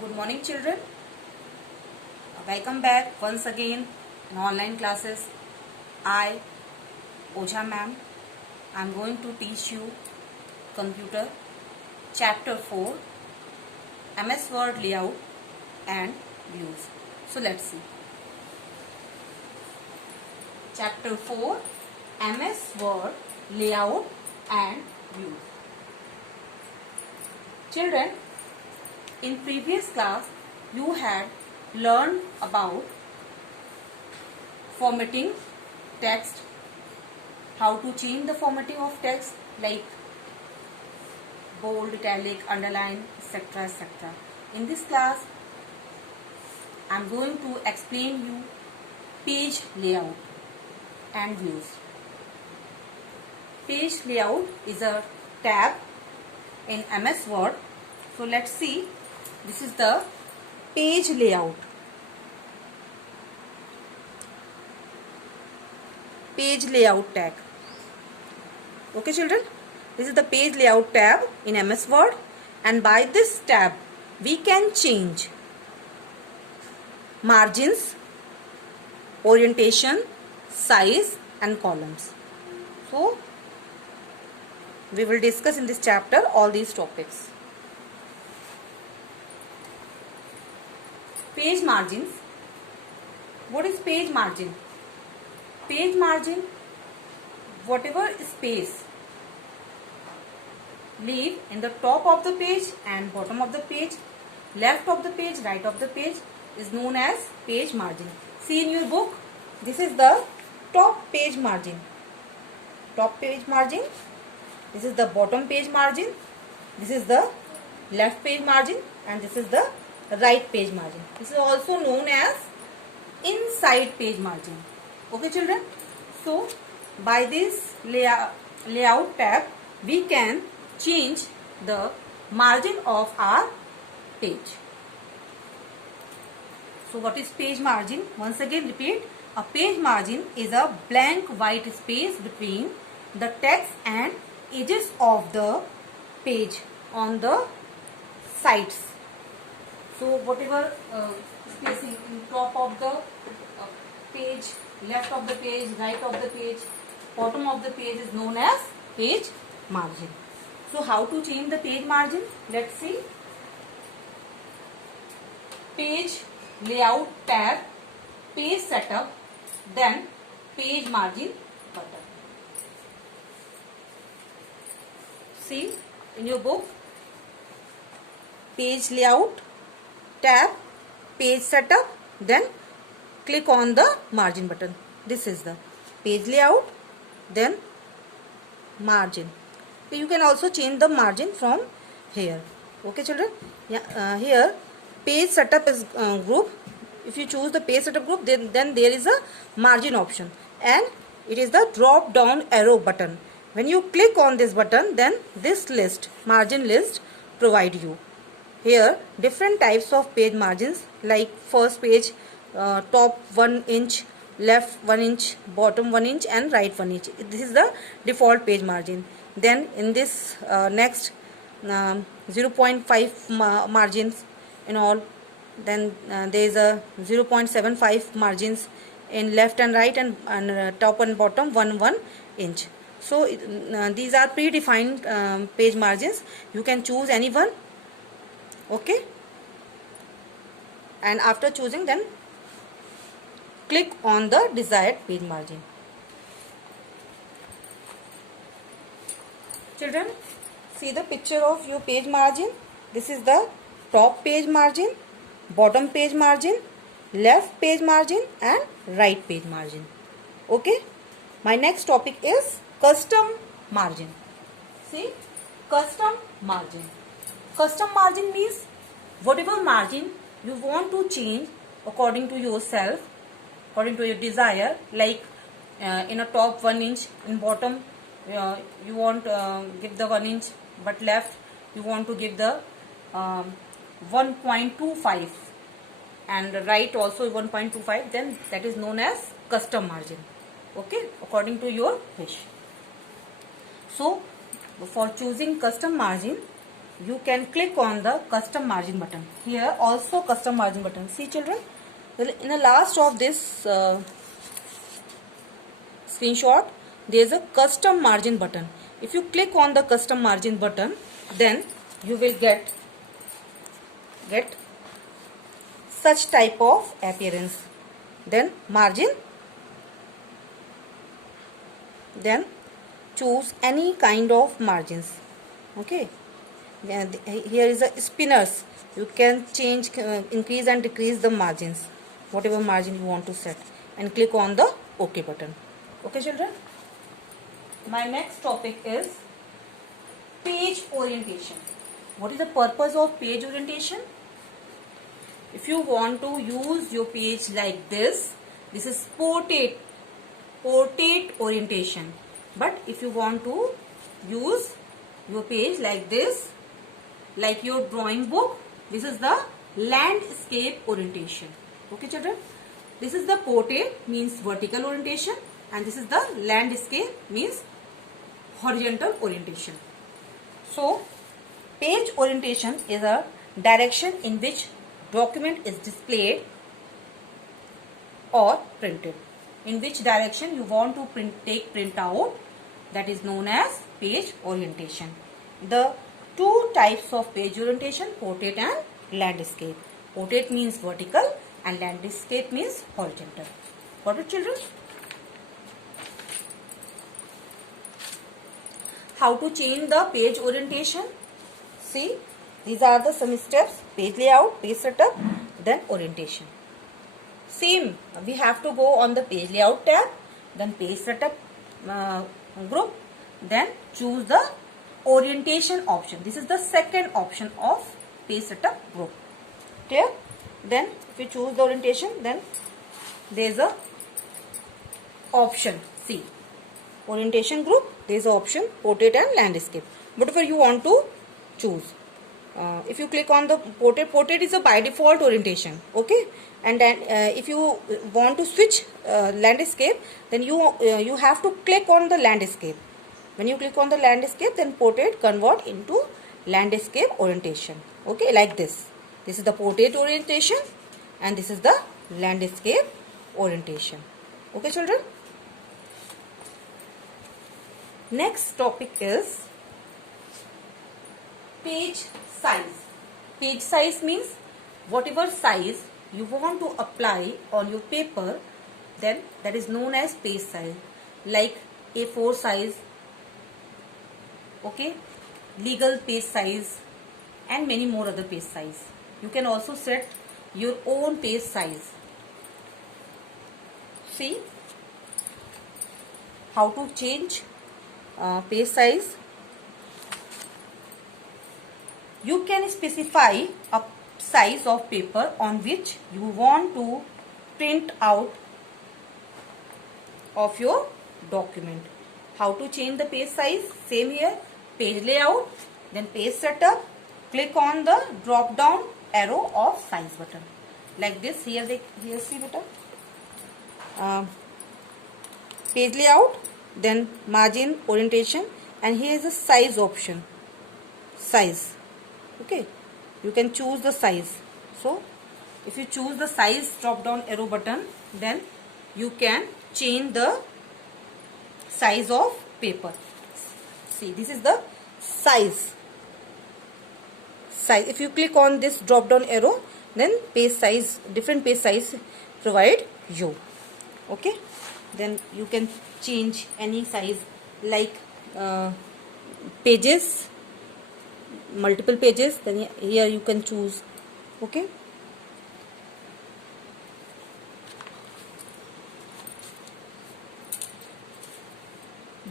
Good morning, children. Welcome back once again in online classes. I, Oja ma'am, am going to teach you computer chapter 4 MS Word layout and views. So let's see. Chapter 4 MS Word layout and views. Children, in previous class you had learned about formatting text, how to change the formatting of text like bold, italic, underline, etc. etc. In this class I am going to explain you page layout and views. Page layout is a tab in MS Word. So let's see. This is the page layout. Page layout tag. Okay, children. This is the page layout tab in MS Word, and by this tab we can change margins, orientation, size and columns. So we will discuss in this chapter all these topics. Page margins. What is page margin? Page margin, whatever space leave in the top of the page and bottom of the page, left of the page, right of the page is known as page margin. See in your book, this is the top page margin. Top page margin. This is the bottom page margin. This is the left page margin and this is the right page margin. This is also known as inside page margin. Okay, children. So by this layout tab we can change the margin of our page. So what is page margin? Once again repeat. A page margin is a blank white space between the text and edges of the page on the sides. So whatever spacing in top of the page, left of the page, right of the page, bottom of the page is known as page margin. So how to change the page margin? Let's see. Page layout tab, page setup, then page margin button. See in your book, page layout tab, page setup, then click on the margin button. This is the page layout, then margin. So you can also change the margin from here. Okay, children. Yeah, here page setup is group. If you choose the page setup group, then there is a margin option and it is the drop down arrow button. When you click on this button, then this list, margin list, provide you. Here different types of page margins like first page, top 1 inch, left 1 inch, bottom 1 inch and right 1 inch. This is the default page margin. Then in this next 0.5 margins in all. Then there is a 0.75 margins in left and right and top and bottom 1 inch. So these are predefined page margins. You can choose any one. Okay, and after choosing, then click on the desired page margin. Children, see the picture of your page margin. This is the top page margin, bottom page margin, left page margin and right page margin. Okay, my next topic is custom margin. See, custom margin. Custom margin means whatever margin you want to change according to yourself, according to your desire, like in a top 1 inch, in bottom you want give the 1 inch, but left you want to give the 1.25 and right also 1.25, then that is known as custom margin. Okay, according to your wish. So for choosing custom margin, you can click on the custom margin button. Here also custom margin button. See children, in the last of this screenshot, there is a custom margin button. If you click on the custom margin button, then you will get such type of appearance. Then margin, then choose any kind of margins. Okay, here is a spinners. You can change, increase and decrease the margins, whatever margin you want to set, and click on the OK button. Okay children, my next topic is page orientation. What is the purpose of page orientation? If you want to use your page like this is portrait orientation. But if you want to use your page like this, like your drawing book, this is the landscape orientation. Okay children, this is the portrait, means vertical orientation, and this is the landscape, means horizontal orientation. So page orientation is a direction in which document is displayed or printed. In which direction you want to take print out, that is known as page orientation. The two types of page orientation, portrait and landscape. Portrait means vertical and landscape means horizontal. Got it children? How to change the page orientation? See, these are the some steps: page layout, page setup, then orientation. Same, we have to go on the page layout tab, then page setup group, then choose the orientation option. This is the second option of page setup group. Clear? Then if you choose the orientation, then there is a option. See, orientation group, there is a option portrait and landscape. Whatever you want to choose. If you click on the portrait is a by default orientation. Okay, and then if you want to switch landscape, then you have to click on the landscape. When you click on the landscape, then portrait convert into landscape orientation. Okay, like this. This is the portrait orientation and this is the landscape orientation. Okay children. Next topic is page size. Page size means whatever size you want to apply on your paper, then that is known as page size. Like A4 size, okay, legal page size, and many more other page size. You can also set your own page size. See how to change page size. You can specify a size of paper on which you want to print out of your document. How to change the page size? Same here, page layout, then page setup. Click on the drop down arrow of size button. Like this, here see button. Page layout, then margin orientation, and here is the size option. Size. Okay, you can choose the size. So if you choose the size drop down arrow button, then you can change the size of paper. See, this is the size. If you click on this drop down arrow, then page size, different page size provide you. Okay, then you can change any size, like pages, multiple pages, then here you can choose. Okay,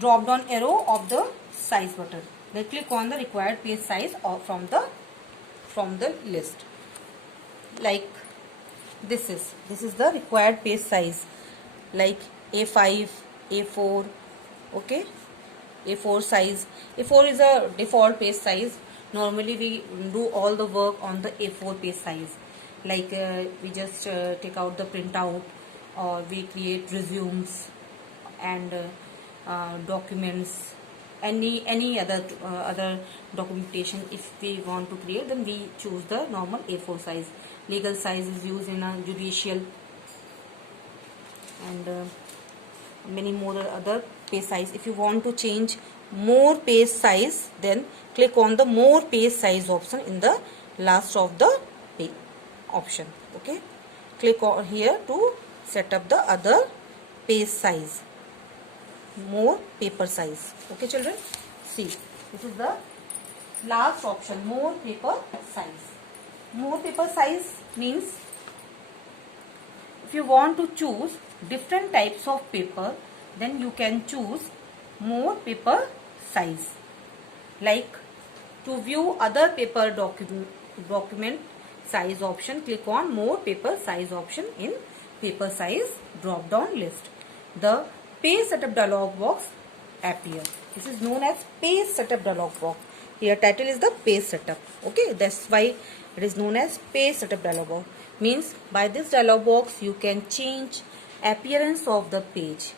drop down arrow of the size button, then click on the required page size or from the list. Like this is the required page size, like A5, A4. Okay, A4 size. A4 is a default page size. Normally we do all the work on the A4 page size, like we just take out the printout, or we create resumes and documents, any other documentation. If we want to create, then we choose the normal A4 size. Legal size is used in a judicial and many more other page size. If you want to change more page size, then click on the more page size option in the last of the page option. Okay, click on here to set up the other page size, more paper size. Okay children, see, this is the last option, more paper size. More paper size means if you want to choose different types of paper, then you can choose more paper size. Like to view other paper document size option, click on more paper size option in paper size drop down list. The page setup dialog box appear. This is known as page setup dialog box. Here title is the page setup. Okay, that's why it is known as page setup dialog box. Means by this dialog box you can change appearance of the page.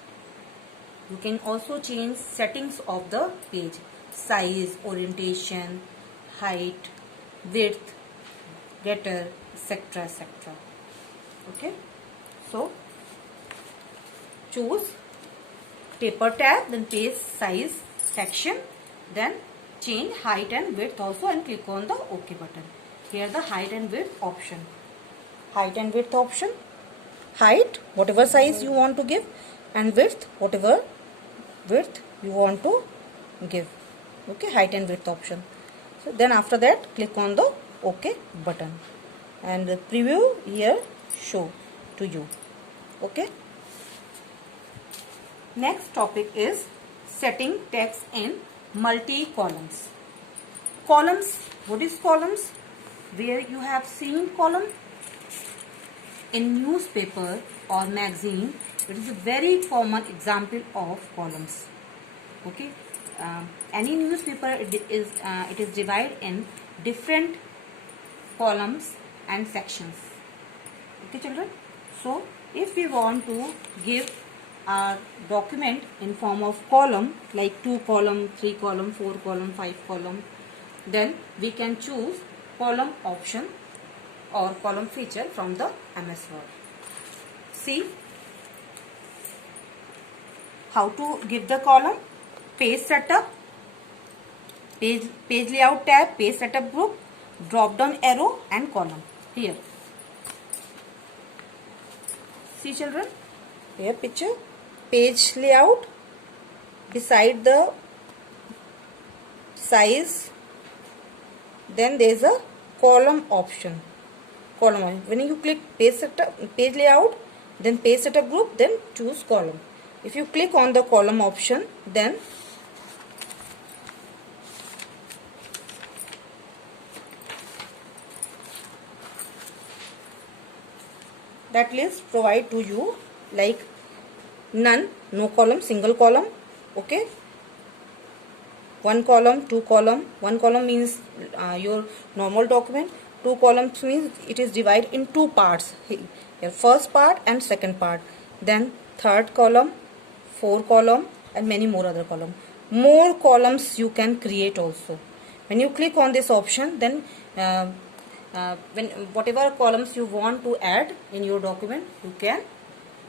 You can also change settings of the page, size, orientation, height, width, getter, etc, etc. Okay, so choose paper tab, then page size section, then change height and width also, and click on the OK button. Here the height and width option. Height and width option. Height whatever size you want to give, and width whatever width you want to give. Okay, height and width option. So then after that click on the OK button and the preview here show to you. Okay. Next topic is setting text in multi columns. Columns. What is columns? Where you have seen column in newspaper or magazine, it is a very common example of columns. Okay, any newspaper it is divided in different columns and sections. Okay children, so if we want to give our document in form of column, like 2 column, 3 column, 4 column, 5 column, then we can choose column option or column feature from the MS Word. See how to give the column. Page setup, page layout tab, page setup group, drop down arrow and column. Here, see children, here picture, page layout, beside the size, then there is a column option. Column. When you click page setup, page layout, then page setup group, then choose column. If you click on the column option, then that list provide to you like none, no column, single column. Okay, 1 column, 2 column. 1 column means your normal document. 2 columns means it is divided in 2 parts, your first part and second part, then third column, 4 column and many more other column. More columns you can create also. When you click on this option, then when whatever columns you want to add in your document, you can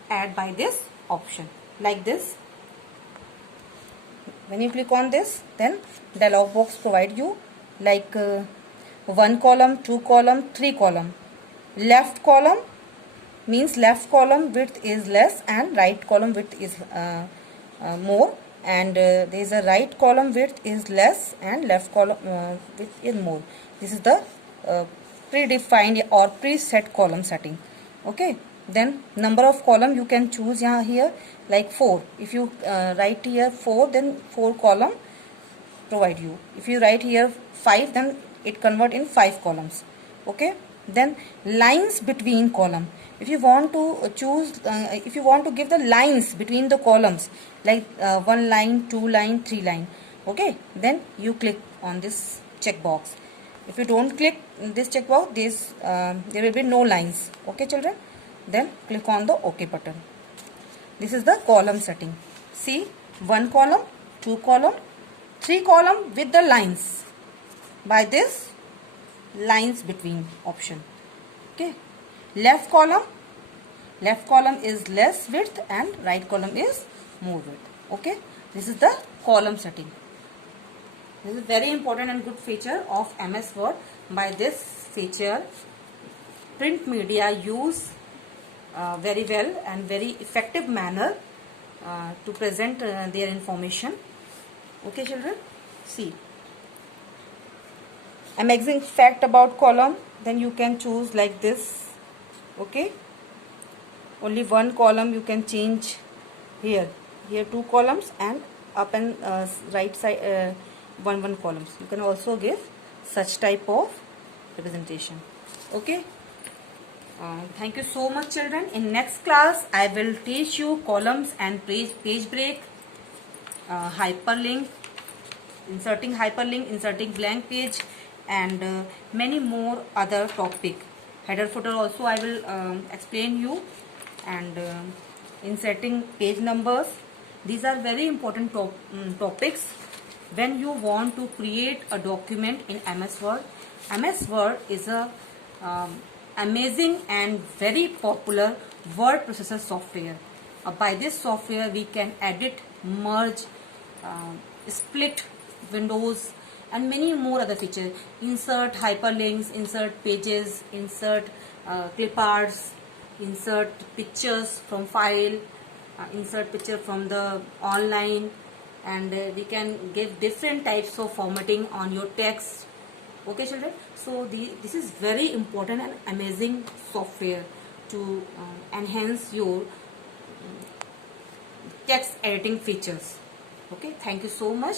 add by this option like this. When you click on this, then dialog box provide you like 1 column, 2 column, 3 column. Left column means left column width is less and right column width is more, and there is a right column width is less and left column width is more. This is the predefined or preset column setting. Okay, then number of column you can choose here like 4. If you write here 4, then 4 column provide you. If you write here 5, then it convert in 5 columns. Okay, then lines between column. If you want to choose, if you want to give the lines between the columns like 1 line, 2 line, 3 line, okay, then you click on this checkbox. If you don't click this checkbox, there will be no lines. Okay children, then click on the OK button. This is the column setting. See, 1 column, 2 column, 3 column with the lines by this lines between option. Okay, left column is less width and right column is more width. Okay, this is the column setting. This is very important and good feature of MS Word. By this feature, print media use very well and very effective manner to present their information. Okay children, see, amazing fact about column, then you can choose like this. Okay, only one column you can change here 2 columns, and up and right side one columns. You can also give such type of representation. Okay, thank you so much children. In next class I will teach you columns and page break, hyperlink, inserting blank page, and many more other topic. Header footer also I will explain you, and inserting page numbers. These are very important topics when you want to create a document in MS Word. MS Word is a amazing and very popular word processor software. By this software we can edit, merge, split windows and many more other features. Insert hyperlinks, insert pages, insert clip arts, insert pictures from file, insert picture from the online, and we can give different types of formatting on your text. Okay children, so this is very important and amazing software to enhance your text editing features. Okay, thank you so much.